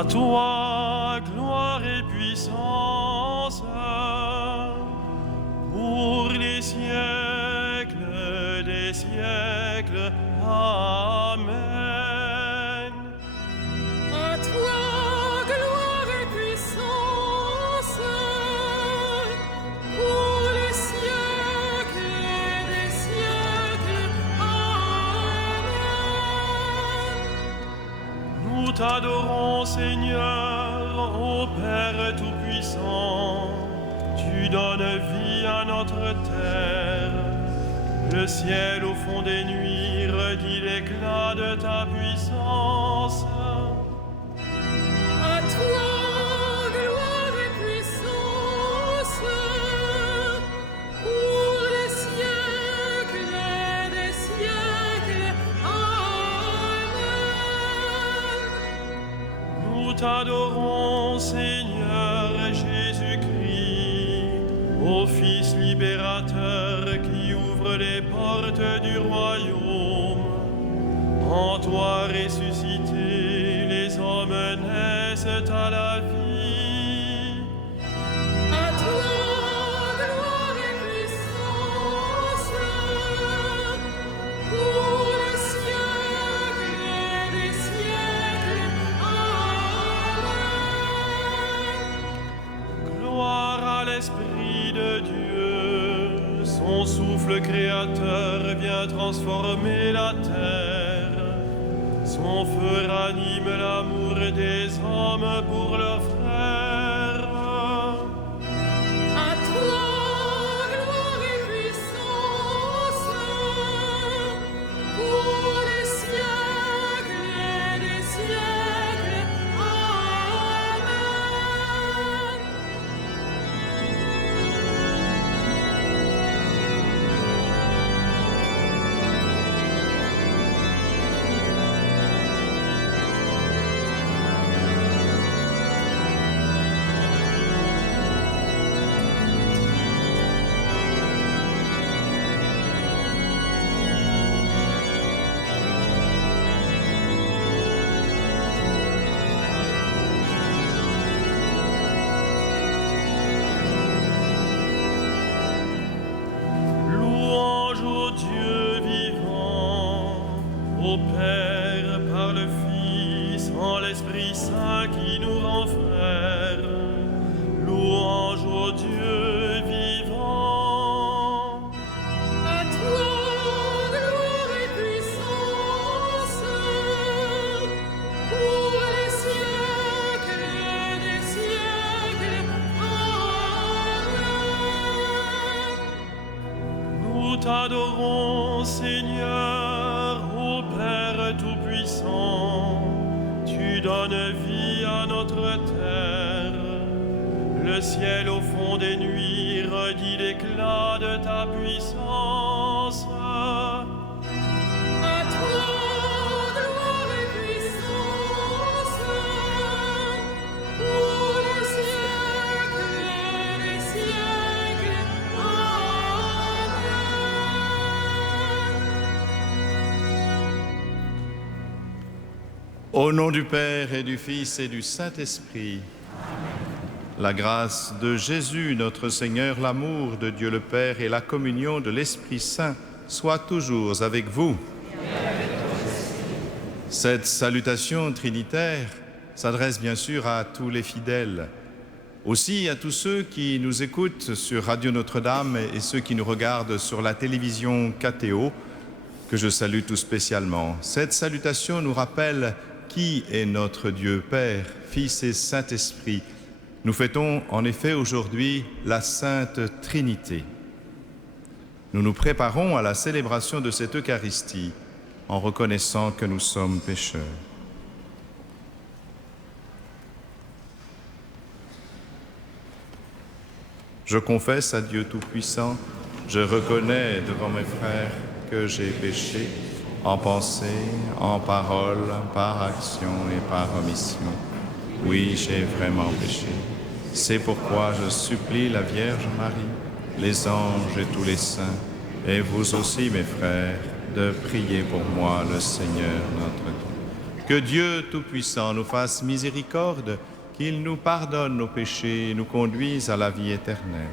À toi, gloire et puissance, pour les siècles des siècles. Amen. À toi, gloire et puissance, pour les siècles des siècles. Amen. Nous t'adorons, Seigneur, ô Père Tout-Puissant. Tu donnes vie à notre terre. Le ciel au fond des nuits redit l'éclat de ta puissance. À toi, gloire et puissance, pour les siècles des siècles. Amen. Nous t'adorons, Seigneur Jésus-Christ, ô Fils libérateur qui ouvre les portes du royaume. En toi ressuscité, les hommes naissent à la vie. À toi, gloire et puissance, pour les siècles des siècles. Amen. Gloire à l'Esprit de Dieu, son souffle créateur vient transformer la terre. Son feu ranime l'amour des hommes pour leurs frères. À toi, gloire et puissance, pour les siècles des siècles. Amen. Louange au Dieu vivant, au Père par le Fils, en l'Esprit Saint qui nous rend frères. Louange au Dieu vivant. À toi, gloire et puissance, pour les siècles des siècles. Amen. Nous t'adorons, Seigneur, ô Père Tout-Puissant. Tu donnes vie à notre terre. Le ciel au fond des nuits redit l'éclat de ta puissance. À toi, gloire et puissance, pour les siècles des siècles. Amen. Au nom du Père et du Fils et du Saint-Esprit, la grâce de Jésus, notre Seigneur, l'amour de Dieu le Père et la communion de l'Esprit Saint soient toujours avec vous. Cette salutation trinitaire s'adresse bien sûr à tous les fidèles, aussi à tous ceux qui nous écoutent sur Radio Notre-Dame et ceux qui nous regardent sur la télévision KTO, que je salue tout spécialement. Cette salutation nous rappelle qui est notre Dieu Père, Fils et Saint-Esprit. Nous fêtons en effet aujourd'hui la Sainte Trinité. Nous nous préparons à la célébration de cette Eucharistie en reconnaissant que nous sommes pécheurs. Je confesse à Dieu Tout-Puissant, je reconnais devant mes frères que j'ai péché en pensée, en parole, par action et par omission. Oui, j'ai vraiment péché. C'est pourquoi je supplie la Vierge Marie, les anges et tous les saints, et vous aussi, mes frères, de prier pour moi le Seigneur notre Dieu. Que Dieu Tout-Puissant nous fasse miséricorde, qu'il nous pardonne nos péchés et nous conduise à la vie éternelle.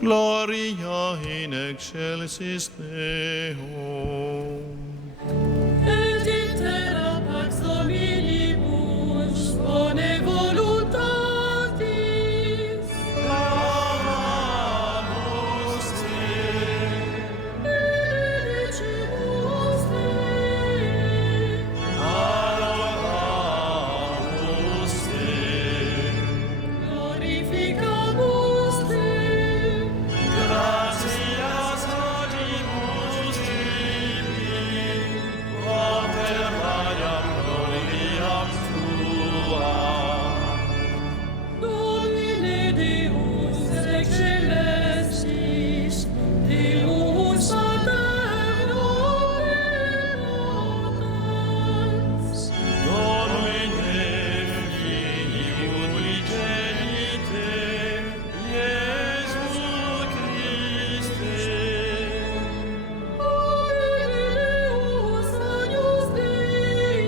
Gloria in excelsis Deo. Et in terra pax hominibus, bone voluntatis. Adoramus te, Benedicimus te. adoramus te, Glorificamus te. gratias audimus tibi, Pater Mariam gloriam tua. Domine Deus ex celestis, Deus Pater omnipotens. Domine Filii unigenite, Iesus Christe, Deus agnus Dei,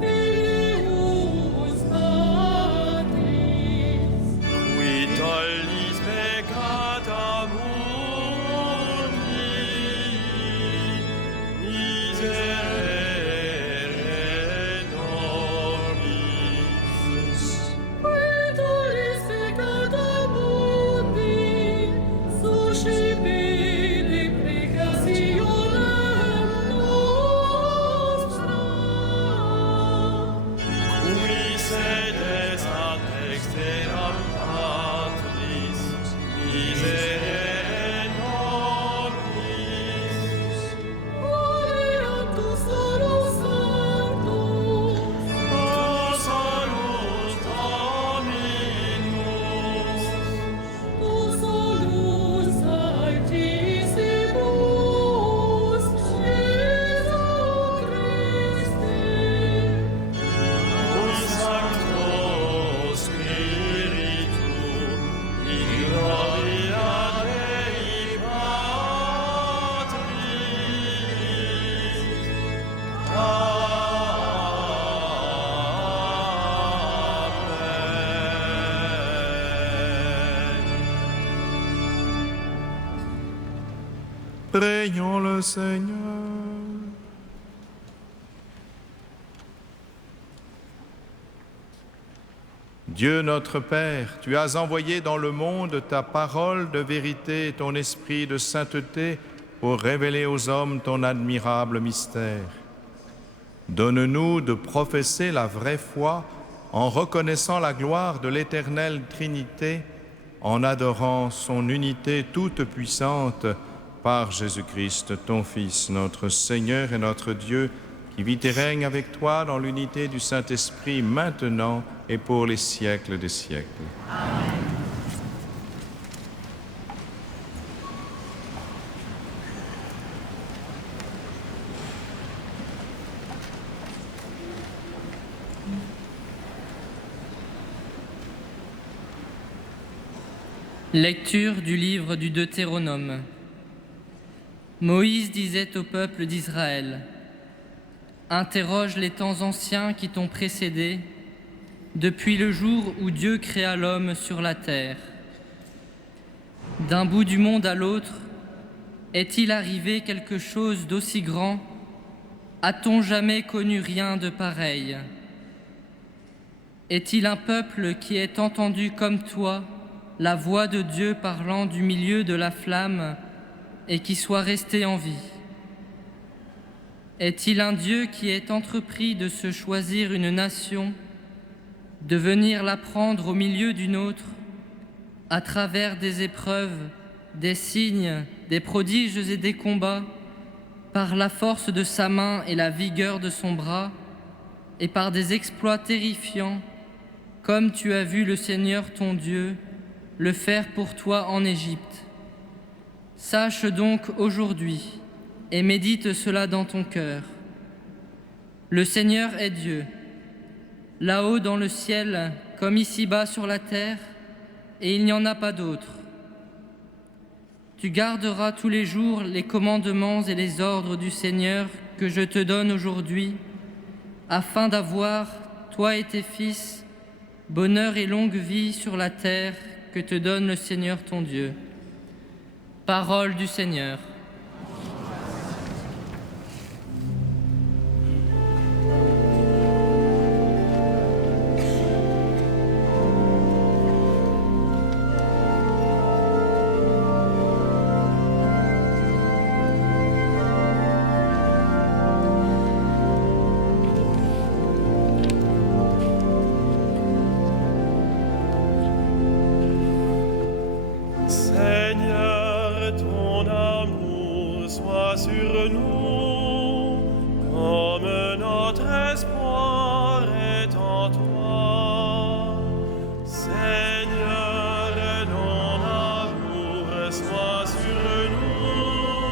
Filius Patris. qui tollis peccata mundi, miserere nobis. Quintulis peccata mundi, suscipere precationem nostra. Cui sedes ad dexteram Patris, miserere nobis. Gloria salus Sanctus, O salus Dominus, tu solus Altissimus, Jesu Christe. cum Sancto Spiritu, in gloria Dei Patris. Prions le Seigneur. Dieu notre Père, tu as envoyé dans le monde ta parole de vérité et ton esprit de sainteté pour révéler aux hommes ton admirable mystère. Donne-nous de professer la vraie foi en reconnaissant la gloire de l'éternelle Trinité, en adorant son unité toute puissante par Jésus-Christ, ton Fils, notre Seigneur et notre Dieu, qui vit et règne avec toi dans l'unité du Saint-Esprit maintenant et pour les siècles des siècles. Lecture du livre du Deutéronome. Moïse disait au peuple d'Israël : interroge les temps anciens qui t'ont précédé, depuis le jour où Dieu créa l'homme sur la terre. D'un bout du monde à l'autre, est-il arrivé quelque chose d'aussi grand? A-t-on jamais connu rien de pareil? Est-il un peuple qui ait entendu comme toi la voix de Dieu parlant du milieu de la flamme et qui soit resté en vie? Est-il un Dieu qui ait entrepris de se choisir une nation, de venir la prendre au milieu d'une autre, à travers des épreuves, des signes, des prodiges et des combats, par la force de sa main et la vigueur de son bras, et par des exploits terrifiants, comme tu as vu le Seigneur ton Dieu le faire pour toi en Égypte? Sache donc aujourd'hui, et médite cela dans ton cœur. Le Seigneur est Dieu, là-haut dans le ciel comme ici-bas sur la terre, et il n'y en a pas d'autre. Tu garderas tous les jours les commandements et les ordres du Seigneur que je te donne aujourd'hui, afin d'avoir, toi et tes fils, bonheur et longue vie sur la terre que te donne le Seigneur ton Dieu. Parole du Seigneur. Seigneur, ton amour soit sur nous, comme notre espoir est en toi. Seigneur, ton amour soit sur nous,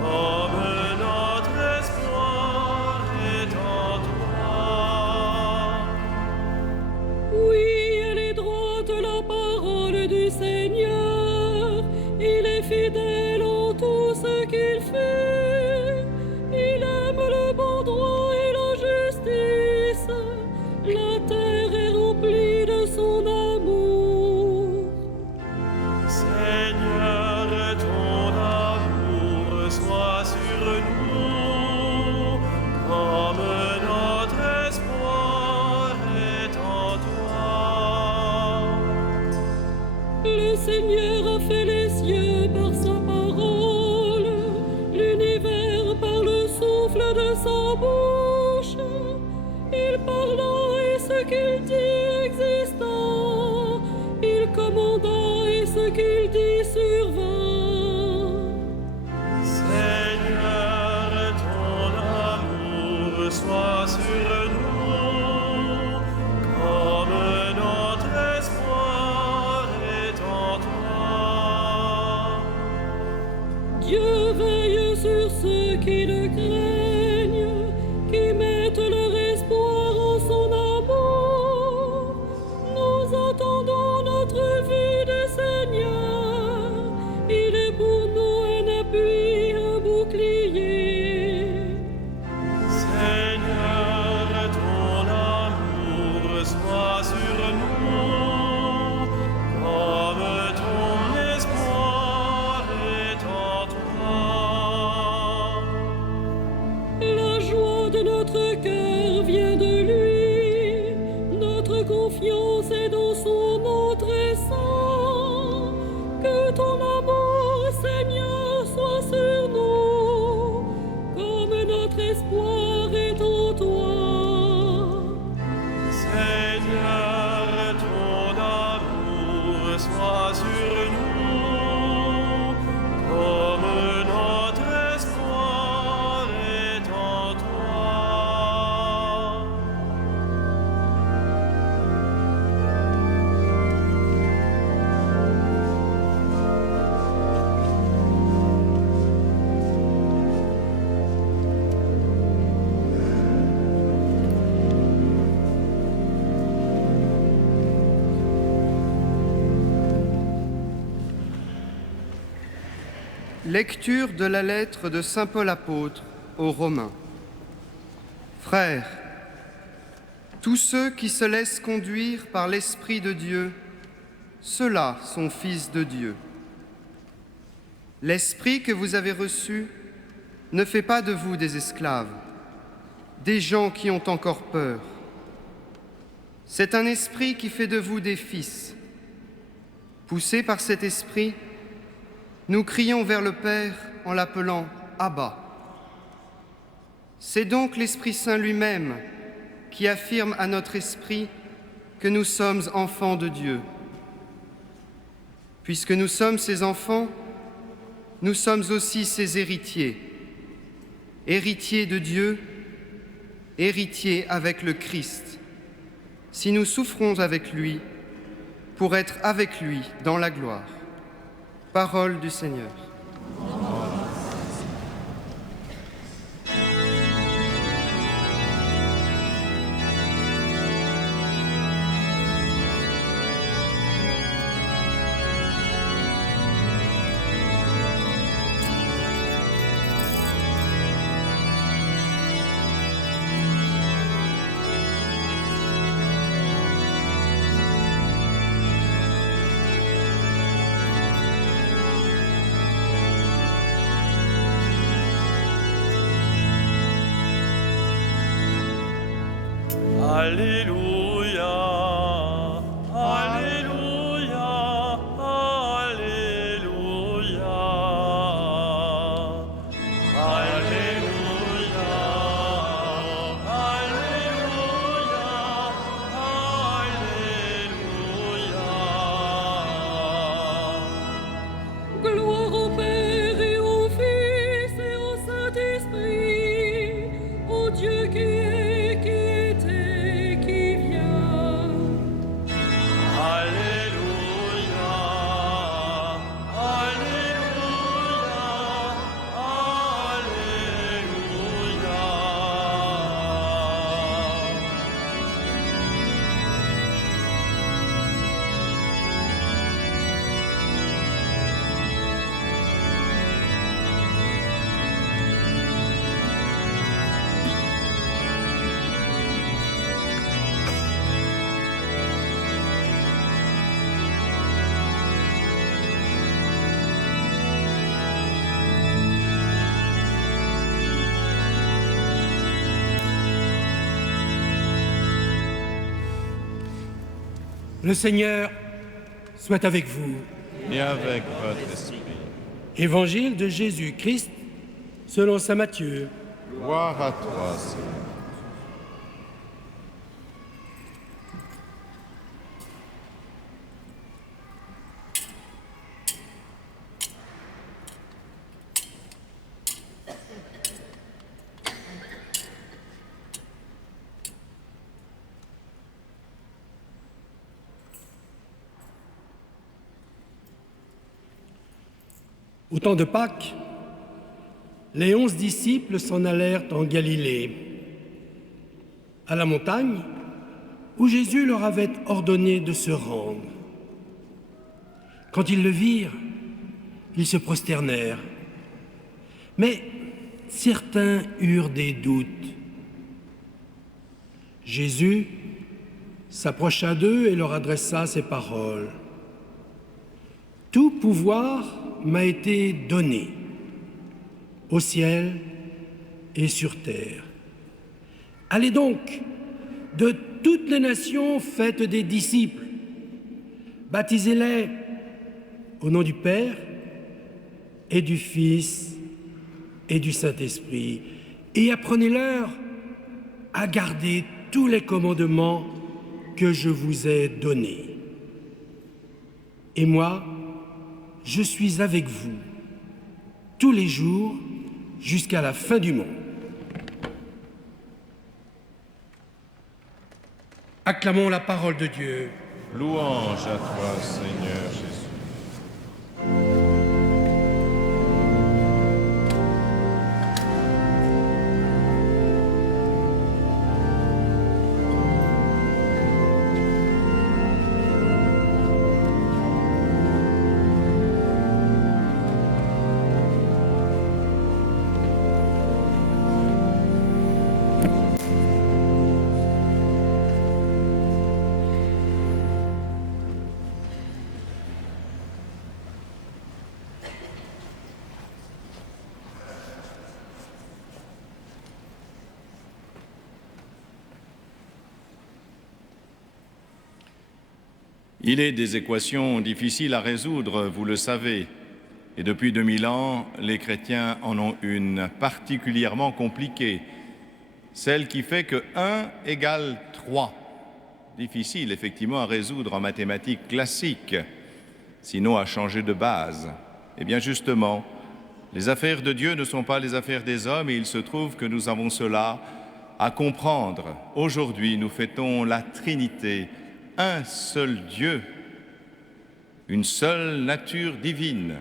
comme notre espoir est en toi. Oui, elle est droite la parole du Seigneur. Il est fidèle en tout ce qu'il fait. Il aime le bon droit et la justice. La terre est remplie de son amour. Seigneur, ton amour soit sur nous, comme notre espoir est en toi. Le Seigneur a fait les cieux par sa parole, l'univers par le souffle de sa bouche. Il parla et ce qu'il dit exista. Il commanda et ce qu'il dit survint. Seigneur, ton amour soit sur nous, comme notre espoir est en toi. Dieu veille sur ceux qui le craignent, qui mettent leur espoir en son amour. Nous attendons notre vue du Seigneur. Il est pour nous un appui, un bouclier. Seigneur, ton amour soit sur nous, comme ton espoir est en toi. La joie de notre cœur vient de lui. Notre confiance est dans son nom très saint. Que ton amour, Seigneur, soit sur nous, comme notre espoir est en toi. Seigneur, ton amour soit sur nous, comme notre espoir est en toi. Lecture de la lettre de saint Paul apôtre aux Romains. Frères, tous ceux qui se laissent conduire par l'Esprit de Dieu, ceux-là sont fils de Dieu. L'Esprit que vous avez reçu ne fait pas de vous des esclaves, des gens qui ont encore peur. C'est un esprit qui fait de vous des fils. Poussés par cet esprit, nous crions vers le Père en l'appelant Abba. C'est donc l'Esprit Saint lui-même qui affirme à notre esprit que nous sommes enfants de Dieu. Puisque nous sommes ses enfants, nous sommes aussi ses héritiers, héritiers de Dieu, héritiers avec le Christ, si nous souffrons avec lui, pour être avec lui dans la gloire. Parole du Seigneur. Alléluia, Alléluia, Alléluia, Alléluia, Alléluia, Alléluia. Gloire au Père et au Fils et au Saint-Esprit, au Dieu qui est, qui était, qui vient. Alléluia, Alléluia, Alléluia. Le Seigneur soit avec vous. Et avec votre esprit. Évangile de Jésus-Christ selon saint Matthieu. Gloire à toi, Seigneur. Au temps de Pâques, les 11 disciples s'en allèrent en Galilée, à la montagne où Jésus leur avait ordonné de se rendre. Quand ils le virent, ils se prosternèrent. Mais certains eurent des doutes. Jésus s'approcha d'eux et leur adressa ces paroles. « Tout pouvoir m'a été donné au ciel et sur terre. Allez donc de toutes les nations, faites des disciples, baptisez-les au nom du Père et du Fils et du Saint-Esprit, et apprenez-leur à garder tous les commandements que je vous ai donnés. Et moi, je suis avec vous tous les jours jusqu'à la fin du monde. » Acclamons la parole de Dieu. Louange à toi, Seigneur Jésus. Il est des équations difficiles à résoudre, vous le savez. Et depuis 2000 ans, les chrétiens en ont une particulièrement compliquée. Celle qui fait que 1 égale 3. Difficile effectivement à résoudre en mathématiques classiques, sinon à changer de base. Eh bien justement, les affaires de Dieu ne sont pas les affaires des hommes et il se trouve que nous avons cela à comprendre. Aujourd'hui, nous fêtons la Trinité, un seul Dieu, une seule nature divine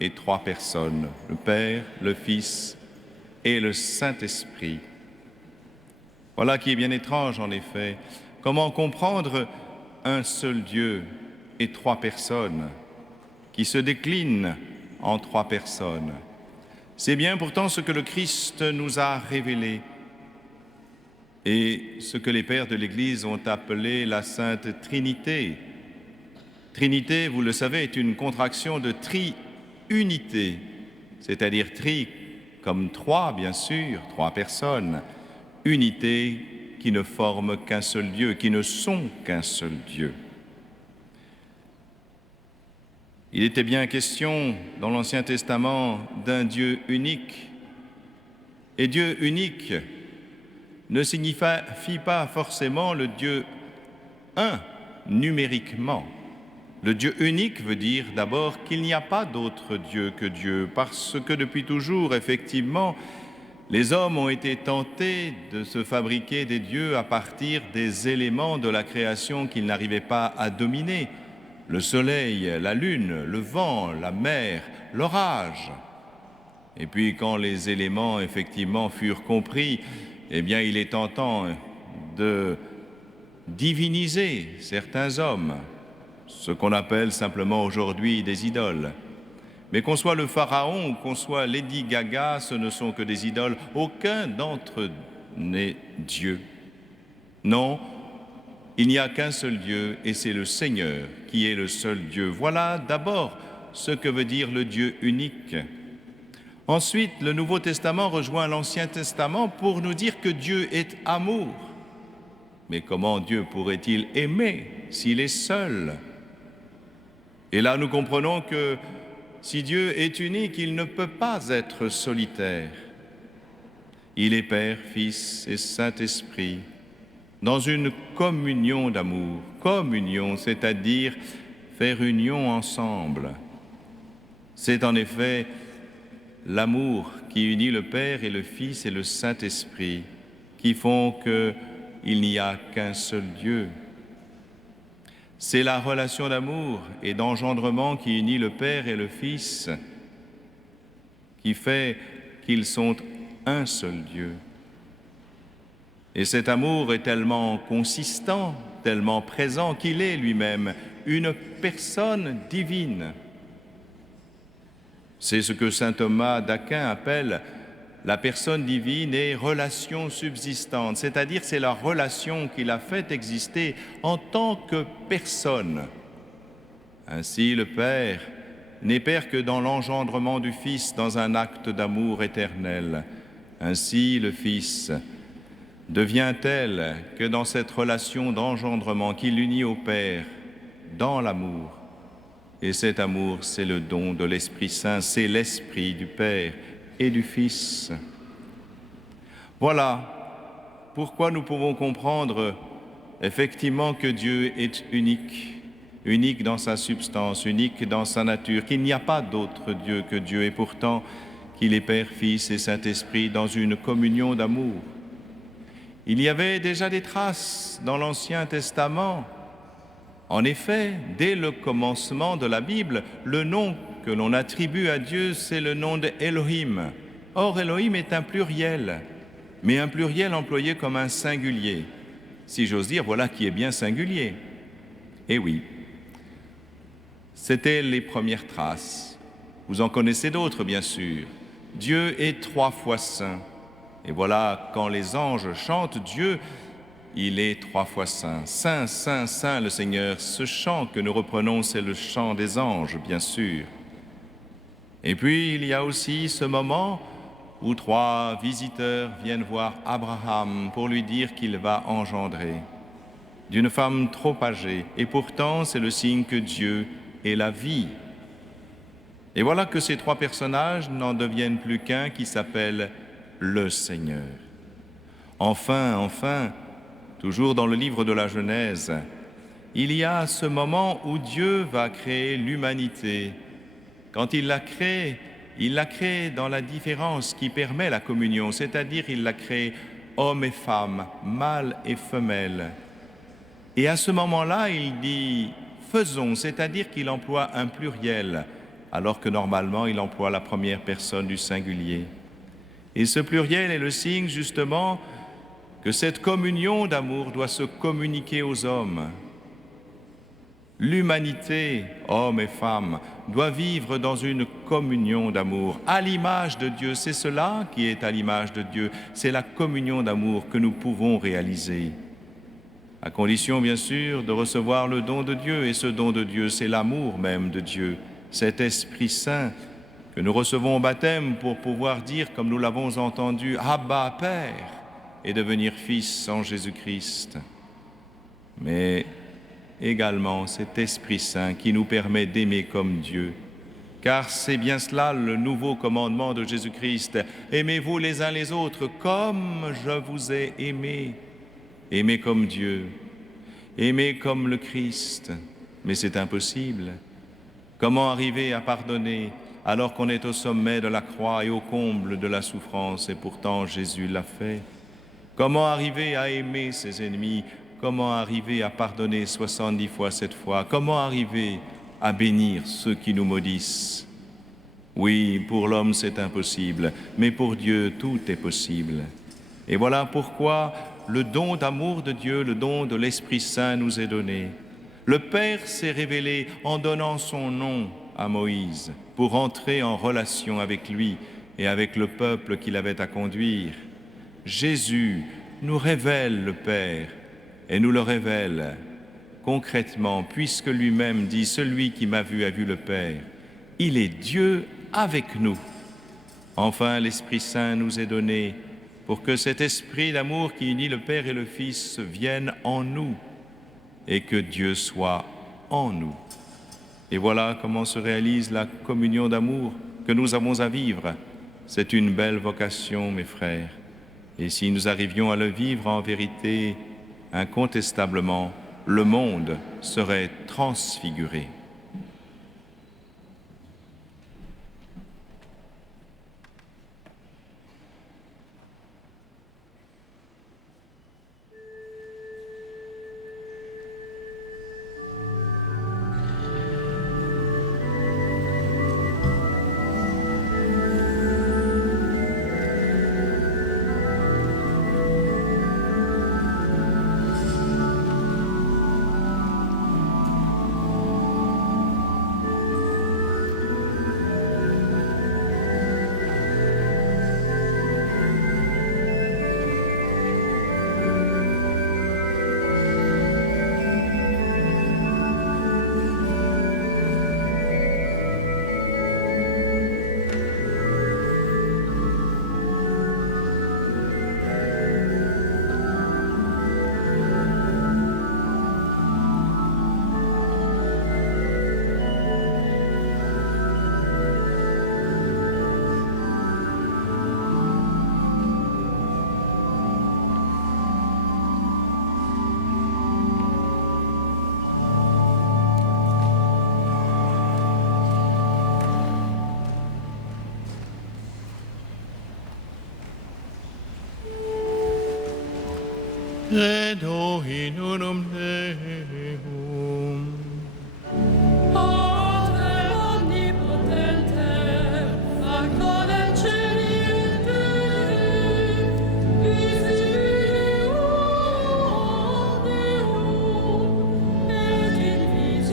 et 3 personnes, le Père, le Fils et le Saint-Esprit. Voilà qui est bien étrange en effet. Comment comprendre un seul Dieu et 3 personnes qui se déclinent en 3 personnes? C'est bien pourtant ce que le Christ nous a révélé et ce que les pères de l'Église ont appelé la Sainte Trinité. Trinité, vous le savez, est une contraction de tri-unité, c'est-à-dire tri comme 3, bien sûr, 3 personnes, unité qui ne forment qu'un seul Dieu, qui ne sont qu'un seul Dieu. Il était bien question dans l'Ancien Testament d'un Dieu unique. Et Dieu unique ne signifie pas forcément le Dieu un, numériquement. Le Dieu unique veut dire d'abord qu'il n'y a pas d'autre Dieu que Dieu, parce que depuis toujours, effectivement, les hommes ont été tentés de se fabriquer des dieux à partir des éléments de la création qu'ils n'arrivaient pas à dominer. Le soleil, la lune, le vent, la mer, l'orage. Et puis quand les éléments effectivement furent compris, eh bien il est tentant de diviniser certains hommes, ce qu'on appelle simplement aujourd'hui des idoles. Mais qu'on soit le Pharaon ou qu'on soit Lady Gaga, ce ne sont que des idoles. Aucun d'entre eux n'est Dieu. Non, il n'y a qu'un seul Dieu et c'est le Seigneur qui est le seul Dieu. Voilà d'abord ce que veut dire le Dieu unique. Ensuite, le Nouveau Testament rejoint l'Ancien Testament pour nous dire que Dieu est amour. Mais comment Dieu pourrait-il aimer s'il est seul? Et là, nous comprenons que si Dieu est unique, il ne peut pas être solitaire. Il est Père, Fils et Saint-Esprit, dans une communion d'amour. Communion, c'est-à-dire faire union ensemble. C'est en effet l'amour qui unit le Père et le Fils et le Saint-Esprit, qui font qu'il n'y a qu'un seul Dieu. C'est la relation d'amour et d'engendrement qui unit le Père et le Fils, qui fait qu'ils sont un seul Dieu. Et cet amour est tellement consistant, tellement présent qu'il est lui-même une personne divine. C'est ce que saint Thomas d'Aquin appelle la personne divine et relation subsistante, c'est-à-dire c'est la relation qu'il a fait exister en tant que personne. Ainsi, le Père n'est Père que dans l'engendrement du Fils, dans un acte d'amour éternel. Ainsi, le Fils devient tel que dans cette relation d'engendrement qui l'unit au Père, dans l'amour. Et cet amour, c'est le don de l'Esprit Saint, c'est l'Esprit du Père et du Fils. Voilà pourquoi nous pouvons comprendre effectivement que Dieu est unique, unique dans sa substance, unique dans sa nature, qu'il n'y a pas d'autre Dieu que Dieu, et pourtant qu'il est Père, Fils et Saint-Esprit dans une communion d'amour. Il y avait déjà des traces dans l'Ancien Testament. En effet, dès le commencement de la Bible, le nom que l'on attribue à Dieu, c'est le nom d'Elohim. Or, Elohim est un pluriel, mais un pluriel employé comme un singulier. Si j'ose dire, voilà qui est bien singulier. Eh oui, c'était les premières traces. Vous en connaissez d'autres, bien sûr. Dieu est 3 fois saint. Et voilà, quand les anges chantent Dieu, il est 3 fois saint. Saint, saint, saint le Seigneur. Ce chant que nous reprenons, c'est le chant des anges, bien sûr. Et puis, il y a aussi ce moment où 3 visiteurs viennent voir Abraham pour lui dire qu'il va engendrer. d'une femme trop âgée, et pourtant c'est le signe que Dieu est la vie. Et voilà que ces trois personnages n'en deviennent plus qu'un qui s'appelle le Seigneur. Enfin, toujours dans le livre de la Genèse, il y a ce moment où Dieu va créer l'humanité. Quand il la crée dans la différence qui permet la communion, c'est-à-dire il la crée homme et femme, mâle et femelle. Et à ce moment-là, il dit « faisons », c'est-à-dire qu'il emploie un pluriel, alors que normalement il emploie la première personne du singulier. Et ce pluriel est le signe justement que cette communion d'amour doit se communiquer aux hommes. L'humanité, hommes et femmes, doit vivre dans une communion d'amour, à l'image de Dieu. C'est cela qui est à l'image de Dieu, c'est la communion d'amour que nous pouvons réaliser. À condition, bien sûr, de recevoir le don de Dieu, et ce don de Dieu, c'est l'amour même de Dieu, cet Esprit Saint que nous recevons au baptême pour pouvoir dire, comme nous l'avons entendu, « Abba, Père », et devenir fils en Jésus-Christ. Mais également cet Esprit Saint qui nous permet d'aimer comme Dieu. Car c'est bien cela le nouveau commandement de Jésus-Christ. Aimez-vous les uns les autres comme je vous ai aimé. Aimez comme Dieu, aimez comme le Christ. Mais c'est impossible. Comment arriver à pardonner alors qu'on est au sommet de la croix et au comble de la souffrance, et pourtant Jésus l'a fait? Comment arriver à aimer ses ennemis? Comment arriver à pardonner 70 fois 7 fois? Comment arriver à bénir ceux qui nous maudissent? Oui, pour l'homme c'est impossible, mais pour Dieu tout est possible. Et voilà pourquoi le don d'amour de Dieu, le don de l'Esprit Saint nous est donné. Le Père s'est révélé en donnant son nom à Moïse pour entrer en relation avec lui et avec le peuple qu'il avait à conduire. Jésus nous révèle le Père et nous le révèle concrètement, puisque lui-même dit « Celui qui m'a vu a vu le Père ». Il est Dieu avec nous. Enfin, l'Esprit Saint nous est donné pour que cet esprit d'amour qui unit le Père et le Fils vienne en nous et que Dieu soit en nous. Et voilà comment se réalise la communion d'amour que nous avons à vivre. C'est une belle vocation, mes frères. Et si nous arrivions à le vivre en vérité, incontestablement, le monde serait transfiguré. Credo in unum Deum. Pater omnipotente, factor in cieli et terra, visibilium Deum et invisibilium.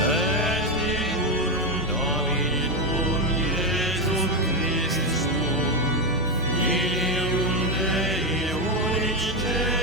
Et in unum Domini tuum Iesum Christum, Filium Dei unice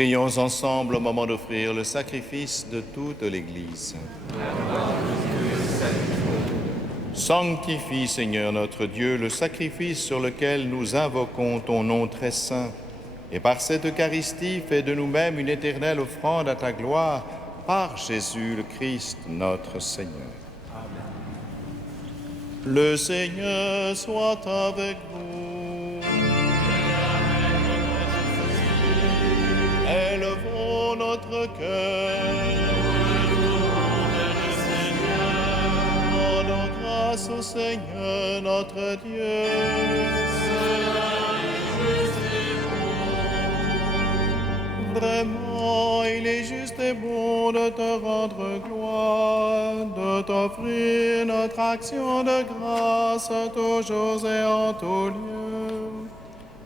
Prions ensemble au moment d'offrir le sacrifice de toute l'Église. Sanctifie, Seigneur notre Dieu, le sacrifice sur lequel nous invoquons ton nom très saint, et par cette Eucharistie, fais de nous-mêmes une éternelle offrande à ta gloire, par Jésus le Christ, notre Seigneur. Amen. Le Seigneur soit avec vous. Élevons notre cœur. Rendons grâce au Seigneur notre Dieu. Vraiment, il est juste et bon de te rendre gloire, de t'offrir notre action de grâce toujours et en tout lieu.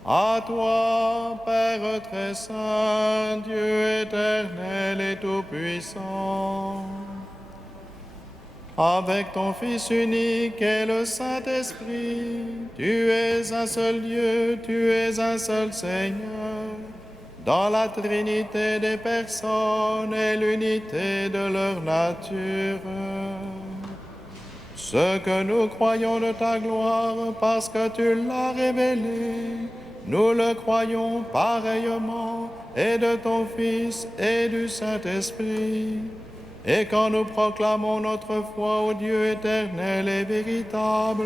À toi, Père très saint, Dieu éternel et tout-puissant, avec ton Fils unique et le Saint-Esprit, tu es un seul Dieu, tu es un seul Seigneur, dans la Trinité des personnes et l'unité de leur nature. Ce que nous croyons de ta gloire, parce que tu l'as révélé, nous le croyons pareillement, et de ton Fils et du Saint-Esprit. Et quand nous proclamons notre foi au Dieu éternel et véritable,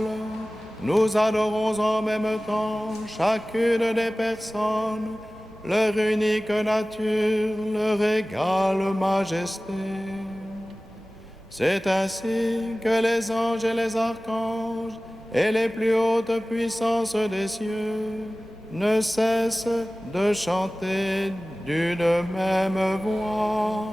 nous adorons en même temps chacune des personnes, leur unique nature, leur égale majesté. C'est ainsi que les anges et les archanges et les plus hautes puissances des cieux ne cessent de chanter d'une même voix.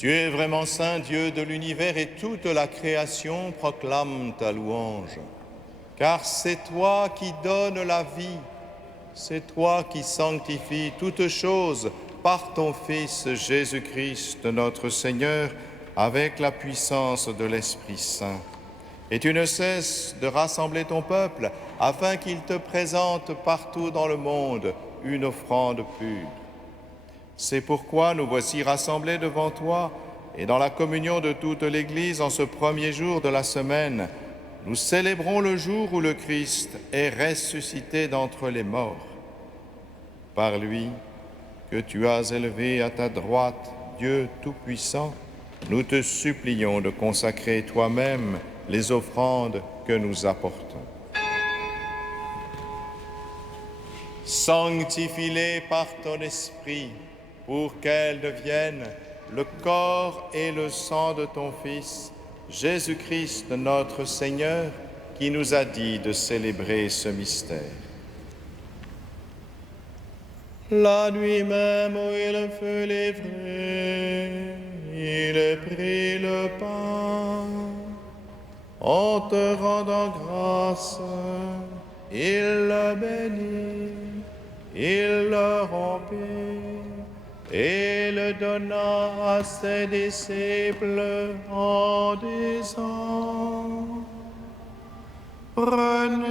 Tu es vraiment saint, Dieu de l'univers, et toute la création proclame ta louange. Car c'est toi qui donnes la vie, c'est toi qui sanctifies toutes choses par ton Fils Jésus-Christ, notre Seigneur, avec la puissance de l'Esprit Saint. Et tu ne cesses de rassembler ton peuple afin qu'il te présente partout dans le monde une offrande pure. C'est pourquoi nous voici rassemblés devant toi et dans la communion de toute l'Église en ce premier jour de la semaine, nous célébrons le jour où le Christ est ressuscité d'entre les morts. Par lui, que tu as élevé à ta droite, Dieu Tout-Puissant, nous te supplions de consacrer toi-même les offrandes que nous apportons. Sanctifie-les par ton esprit, pour qu'elles deviennent le corps et le sang de ton Fils, Jésus-Christ notre Seigneur, qui nous a dit de célébrer ce mystère. La nuit même où il fut livré, il prit le pain. En te rendant grâce, il le bénit, il le rompit et le donna à ses disciples en disant: Prenez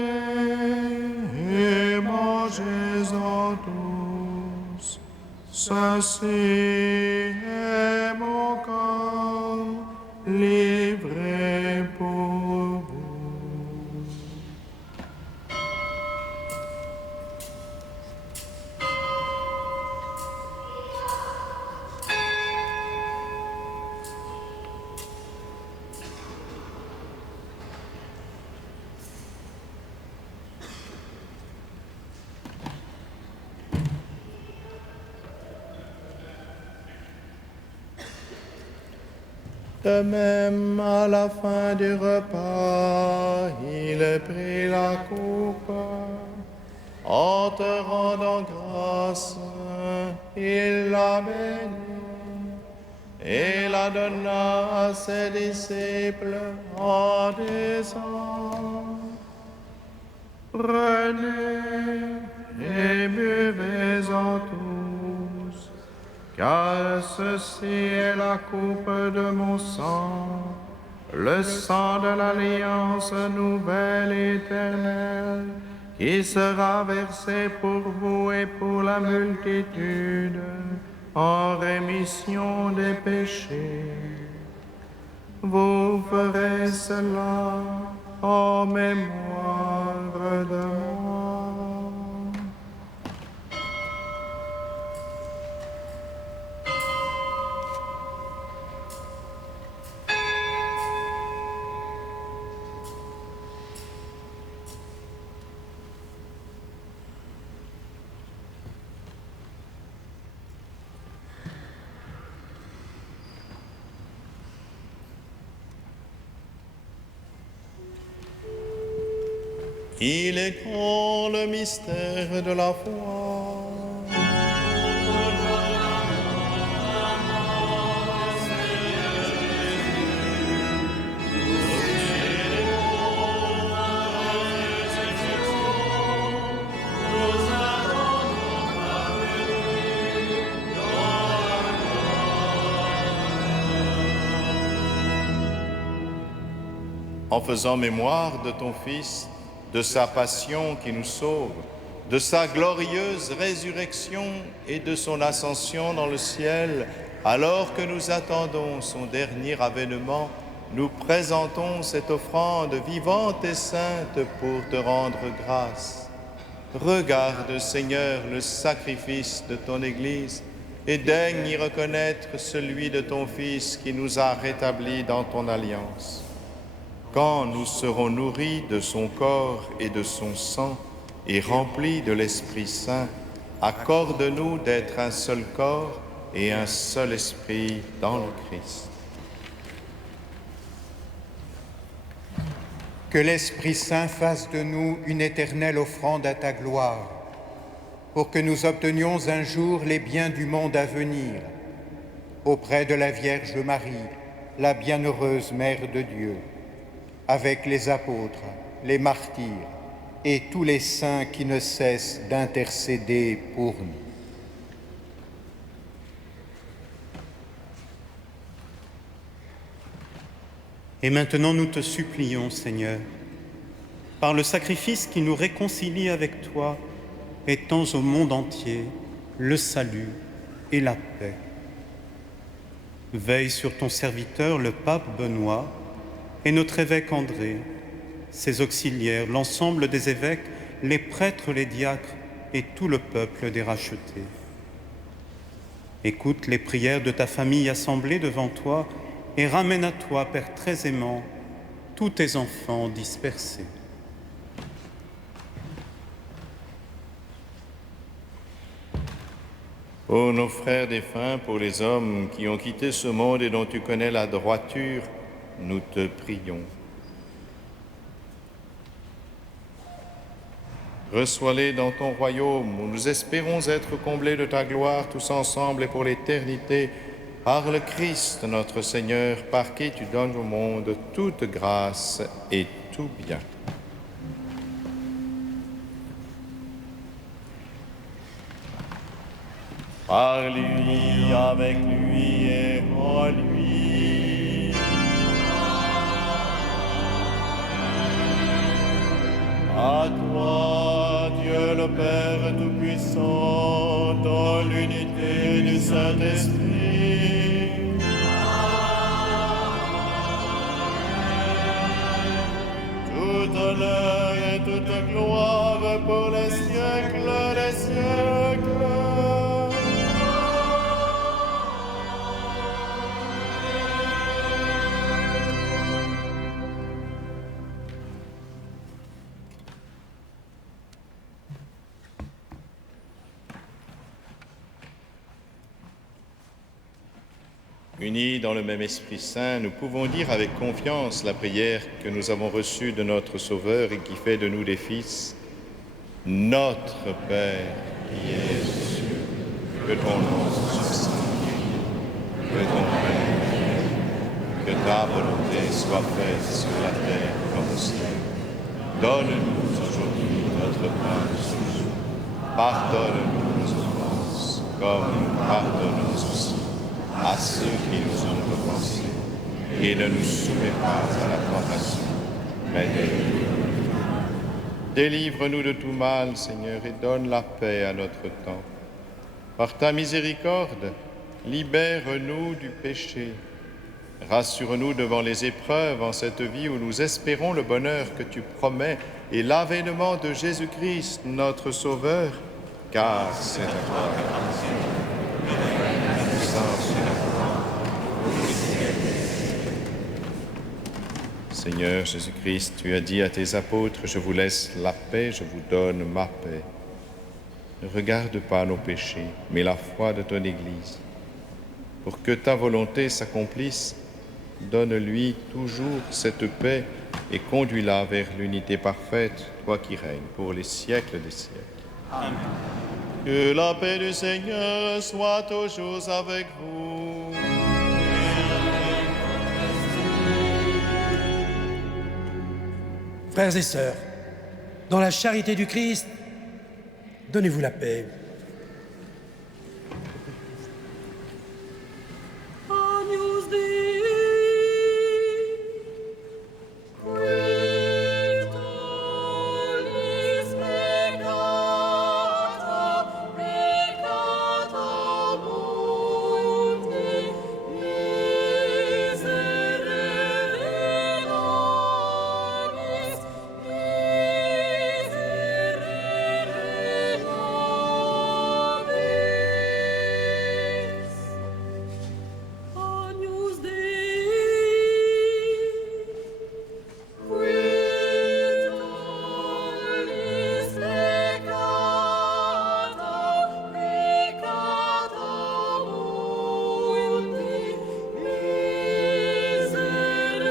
et mangez-en tous, ceci est mon corps livré pour vous. De même, à la fin du repas, il prit la coupe. En te rendant grâce, il la bénit et la donna à ses disciples en disant: Prenez et buvez-en tous, car ceci est la coupe de mon sang, le sang de l'alliance nouvelle et éternelle, qui sera versé pour vous et pour la multitude en rémission des péchés. Vous ferez cela en mémoire de moi. Il est grand le mystère de la foi. En faisant mémoire de ton Fils, de sa passion qui nous sauve, de sa glorieuse résurrection et de son ascension dans le ciel, alors que nous attendons son dernier avènement, nous présentons cette offrande vivante et sainte pour te rendre grâce. Regarde, Seigneur, le sacrifice de ton Église et daigne y reconnaître celui de ton Fils qui nous a rétablis dans ton alliance. Quand nous serons nourris de son corps et de son sang et remplis de l'Esprit Saint, accorde-nous d'être un seul corps et un seul esprit dans le Christ. Que l'Esprit Saint fasse de nous une éternelle offrande à ta gloire, pour que nous obtenions un jour les biens du monde à venir, auprès de la Vierge Marie, la bienheureuse Mère de Dieu, avec les apôtres, les martyrs et tous les saints qui ne cessent d'intercéder pour nous. Et maintenant nous te supplions, Seigneur, par le sacrifice qui nous réconcilie avec toi, étends au monde entier le salut et la paix. Veille sur ton serviteur, le pape Benoît, et notre évêque André, ses auxiliaires, l'ensemble des évêques, les prêtres, les diacres et tout le peuple des rachetés. Écoute les prières de ta famille assemblée devant toi et ramène à toi, Père très aimant, tous tes enfants dispersés. Ô nos frères défunts, pour les hommes qui ont quitté ce monde et dont tu connais la droiture, nous te prions. Reçois-les dans ton royaume, où nous espérons être comblés de ta gloire tous ensemble et pour l'éternité, par le Christ notre Seigneur, par qui tu donnes au monde toute grâce et tout bien. Par lui, avec lui et en lui. À toi, Dieu le Père Tout-Puissant, dans l'unité du Saint-Esprit. Tout honneur et toute gloire pour les siècles des siècles. Unis dans le même Esprit Saint, nous pouvons dire avec confiance la prière que nous avons reçue de notre Sauveur et qui fait de nous des fils. Notre Père qui es aux cieux, que ton nom soit sanctifié, que ton règne vienne, que ta volonté soit faite sur la terre comme au ciel. Donne-nous aujourd'hui notre pain de ce jour. Pardonne-nous nos offenses, comme nous pardonnons aussi à ceux qui nous ont offensés. Et ne nous soumets pas à la tentation, mais délivre-nous de tout mal, Seigneur, et donne la paix à notre temps. Par ta miséricorde, libère-nous du péché. Rassure-nous devant les épreuves en cette vie où nous espérons le bonheur que tu promets et l'avènement de Jésus-Christ, notre Sauveur, car c'est à toi la puissance et la gloire. Seigneur Jésus-Christ, tu as dit à tes apôtres, je vous laisse la paix, je vous donne ma paix. Ne regarde pas nos péchés, mais la foi de ton Église. Pour que ta volonté s'accomplisse, donne-lui toujours cette paix et conduis-la vers l'unité parfaite, toi qui règnes pour les siècles des siècles. Amen. Que la paix du Seigneur soit toujours avec vous. Frères et sœurs, dans la charité du Christ, donnez-vous la paix. Agnus Dei, qui tollis peccata mundi, miserere nobis, Agnus Dei, qui tollis peccata mundi, miserere nobis, miserere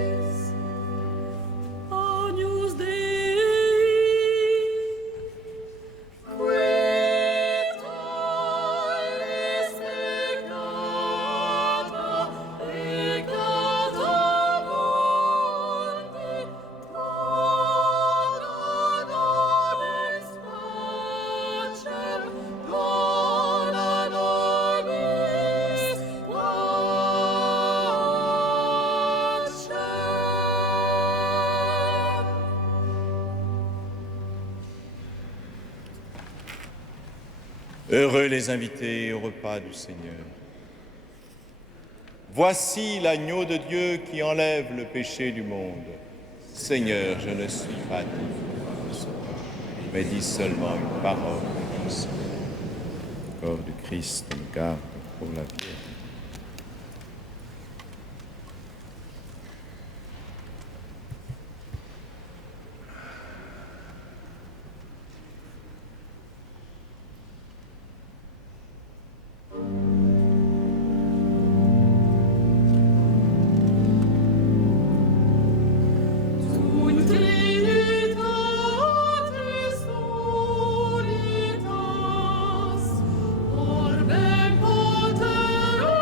nobis. Agnus Dei, qui tollis peccata mundi, dona nobis pacem. Heureux les invités au repas du Seigneur. Voici l'agneau de Dieu qui enlève le péché du monde. Seigneur, je ne suis pas digne de ce repas, mais dis seulement une parole et je serai. Le corps du Christ nous garde pour la vie. Sunt Trinitatis Unitas, orbem poterum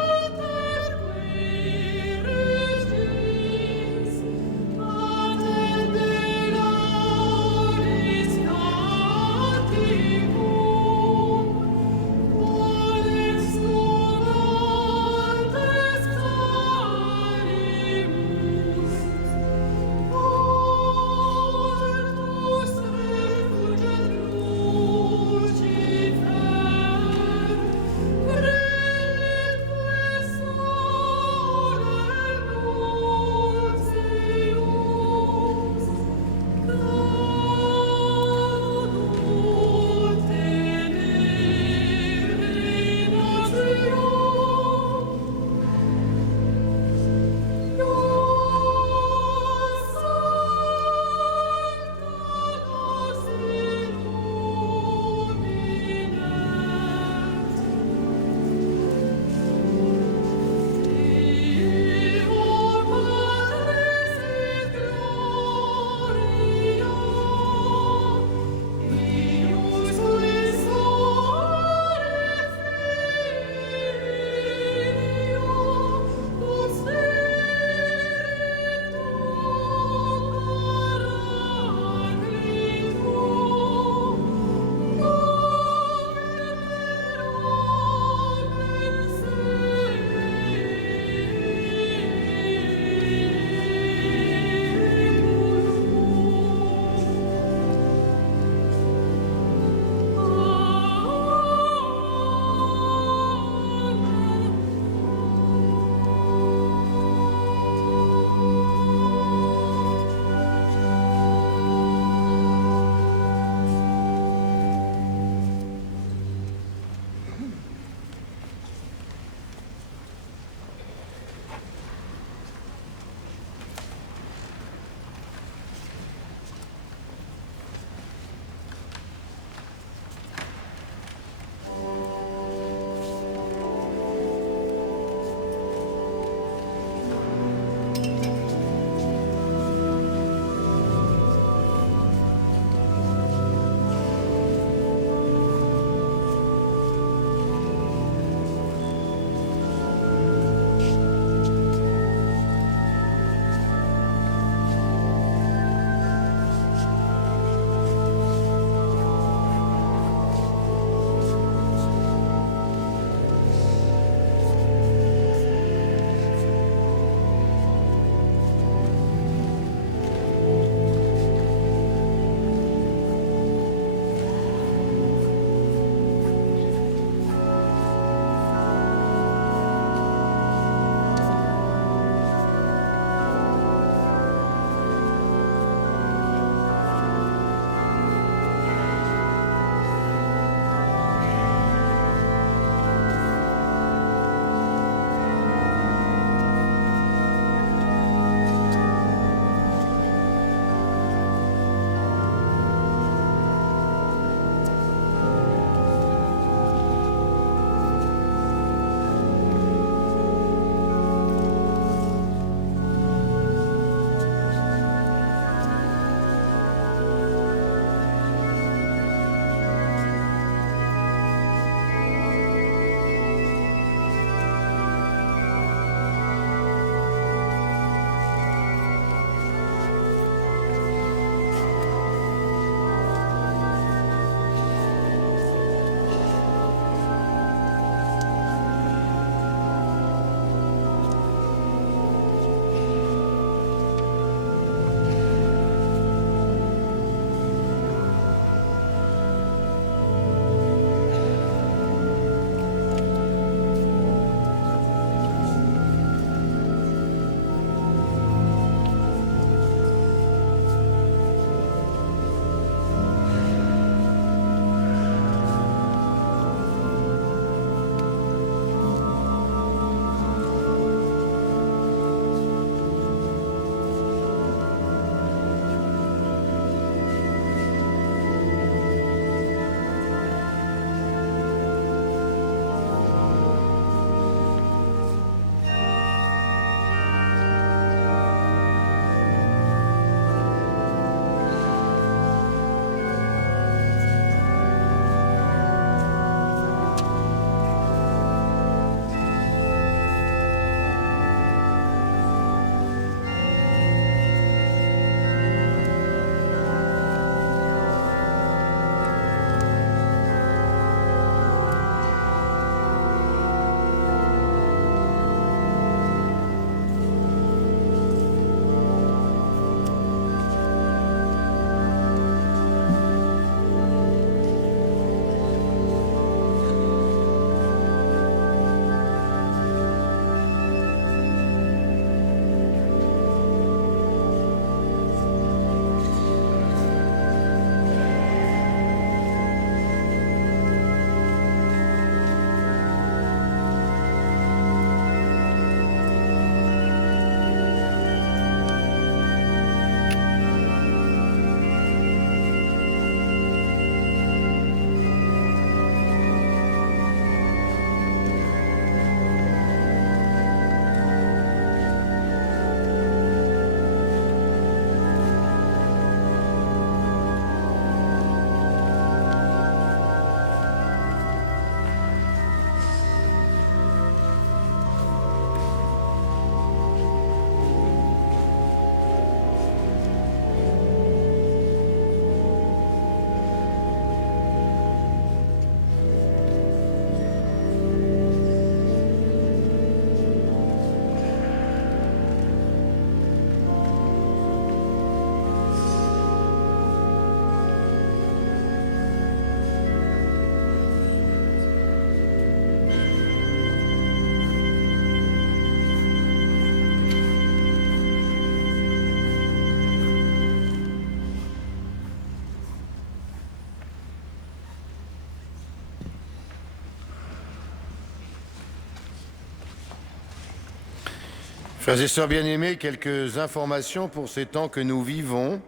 Frères et sœurs bien-aimés, quelques informations pour ces temps que nous vivons.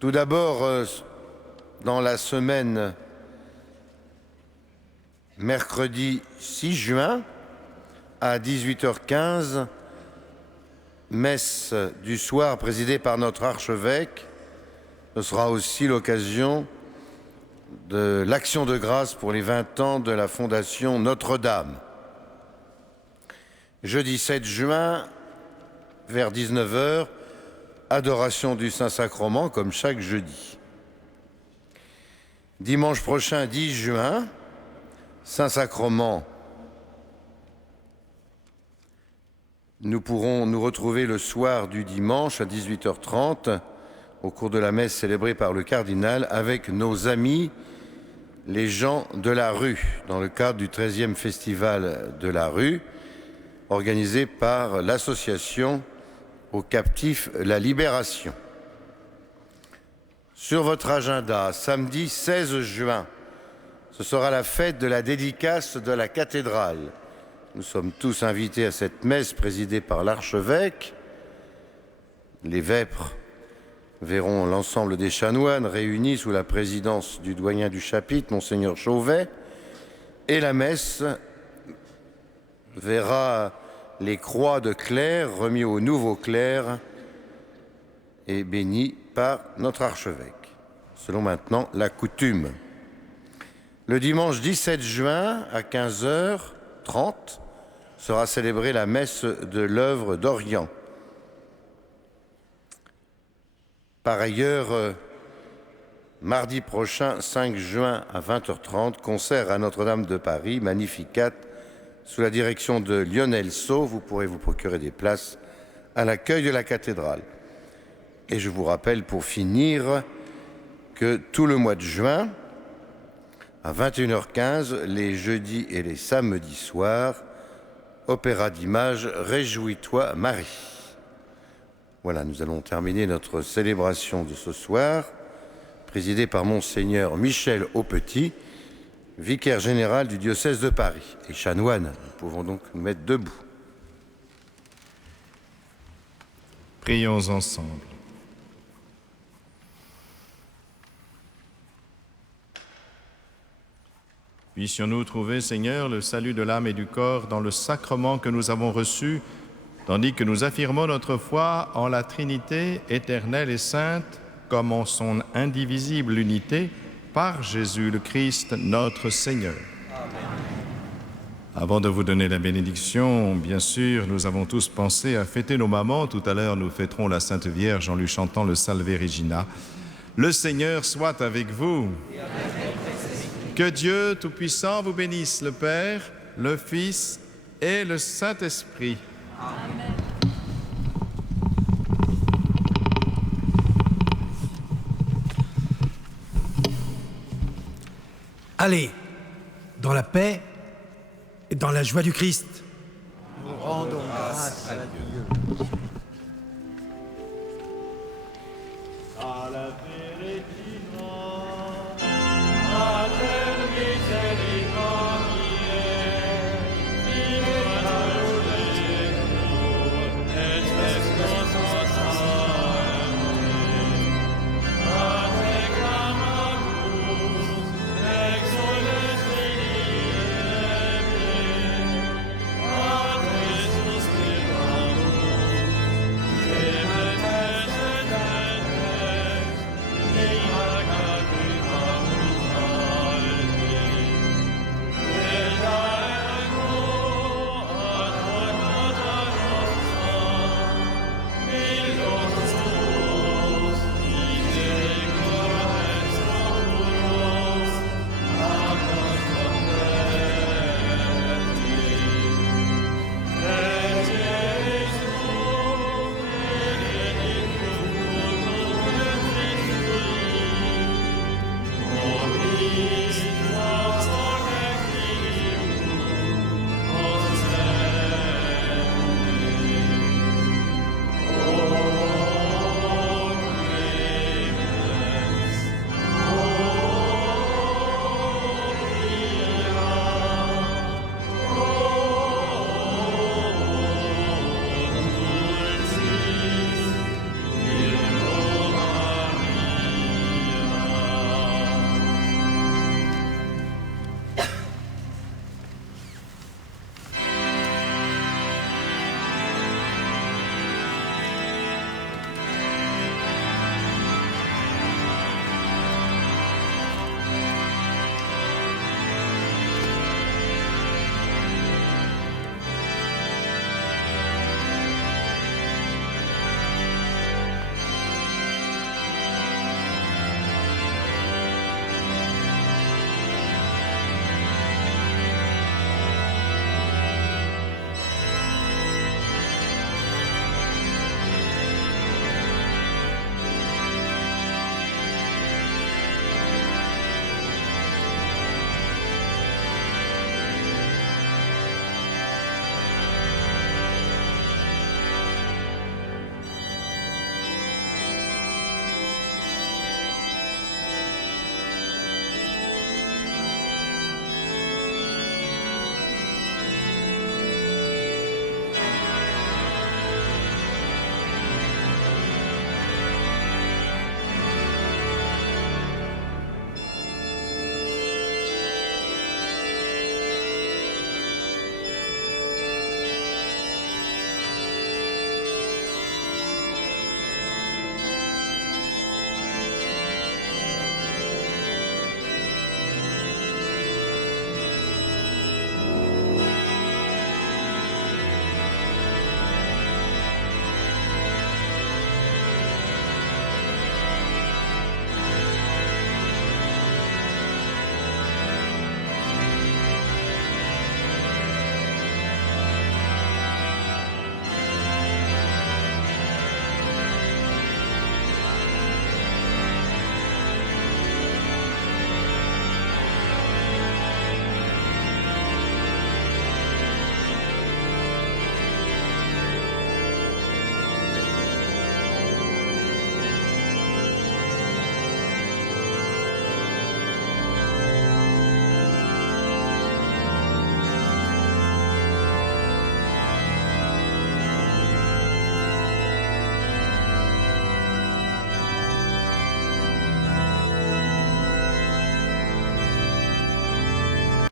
Tout d'abord, dans la semaine mercredi 6 juin, à 18h15, messe du soir présidée par notre archevêque. Ce sera aussi l'occasion de l'Action de grâce pour les 20 ans de la Fondation Notre-Dame. Jeudi 7 juin, vers 19h, adoration du Saint-Sacrement, comme chaque jeudi. Dimanche prochain, 10 juin, Saint-Sacrement. Nous pourrons nous retrouver le soir du dimanche à 18h30 au cours de la messe célébrée par le cardinal avec nos amis, les gens de la rue, dans le cadre du 13e Festival de la rue, organisé par l'association aux captifs La Libération. Sur votre agenda, samedi 16 juin, ce sera la fête de la dédicace de la cathédrale. Nous sommes tous invités à cette messe présidée par l'archevêque. Les vêpres verront l'ensemble des chanoines réunis sous la présidence du doyen du chapitre, Monseigneur Chauvet, et la messe verra les croix de clercs remis aux nouveaux clercs et bénis par notre archevêque, selon maintenant la coutume. Le dimanche 17 juin à 15h30 sera célébrée la messe de l'œuvre d'Orient. Par ailleurs, mardi prochain, 5 juin à 20h30, concert à Notre-Dame de Paris, Magnificat, sous la direction de Lionel Sceau. Vous pourrez vous procurer des places à l'accueil de la cathédrale. Et je vous rappelle pour finir que tout le mois de juin, à 21h15, les jeudis et les samedis soirs, opéra d'images Réjouis-toi Marie. Voilà, nous allons terminer notre célébration de ce soir, présidée par Monseigneur Michel Aupetit, vicaire général du diocèse de Paris. Et chanoine, nous pouvons donc nous mettre debout. Prions ensemble. Puissions-nous trouver, Seigneur, le salut de l'âme et du corps dans le sacrement que nous avons reçu, tandis que nous affirmons notre foi en la Trinité éternelle et sainte, comme en son indivisible unité, par Jésus le Christ, notre Seigneur. Amen. Avant de vous donner la bénédiction, bien sûr, nous avons tous pensé à fêter nos mamans. Tout à l'heure, nous fêterons la Sainte Vierge en lui chantant le Salve Regina. Le Seigneur soit avec vous. Que Dieu Tout-Puissant vous bénisse, le Père, le Fils et le Saint-Esprit. Amen. Allez, dans la paix et dans la joie du Christ. Nous rendons grâce à Dieu.